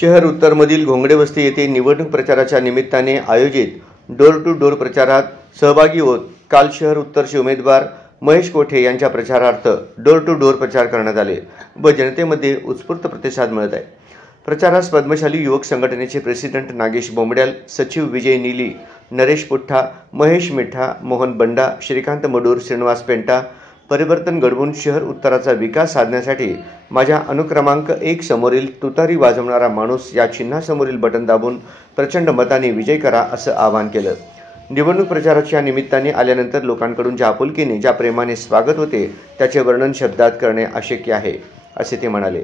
शहर उत्तरमधील घोंगडे वस्ती येथे निवडणूक प्रचाराच्या निमित्ताने आयोजित डोर टू डोर प्रचारात सहभागी होत काल शहर उत्तरचे उमेदवार महेश कोठे यांच्या प्रचारार्थ डोर टू डोर प्रचार करण्यात आले व जनतेमध्ये उत्स्फूर्त प्रतिसाद मिळत आहे। प्रचारास पद्मशाली युवक संघटनेचे प्रेसिडेंट नागेश बोंबड्याल, सचिव विजय नीली, नरेश पुठ्ठा, महेश मिठा, मोहन बंडा, श्रीकांत मडूर, श्रीनिवास पेंटा परिवर्तन घडवून शहर उत्तराचा विकास साधण्यासाठी माझ्या अनुक्रमांक 1 समोरील तुतारी वाजवणारा माणूस या चिन्हासमोरील बटन दाबून प्रचंड मताने विजय करा असं आवाहन केलं। निवडणूक प्रचाराच्या निमित्ताने आल्यानंतर लोकांकडून ज्या आपुलकीने, ज्या प्रेमाने स्वागत होते त्याचे वर्णन शब्दात करणे अशक्य आहे असे ते म्हणाले।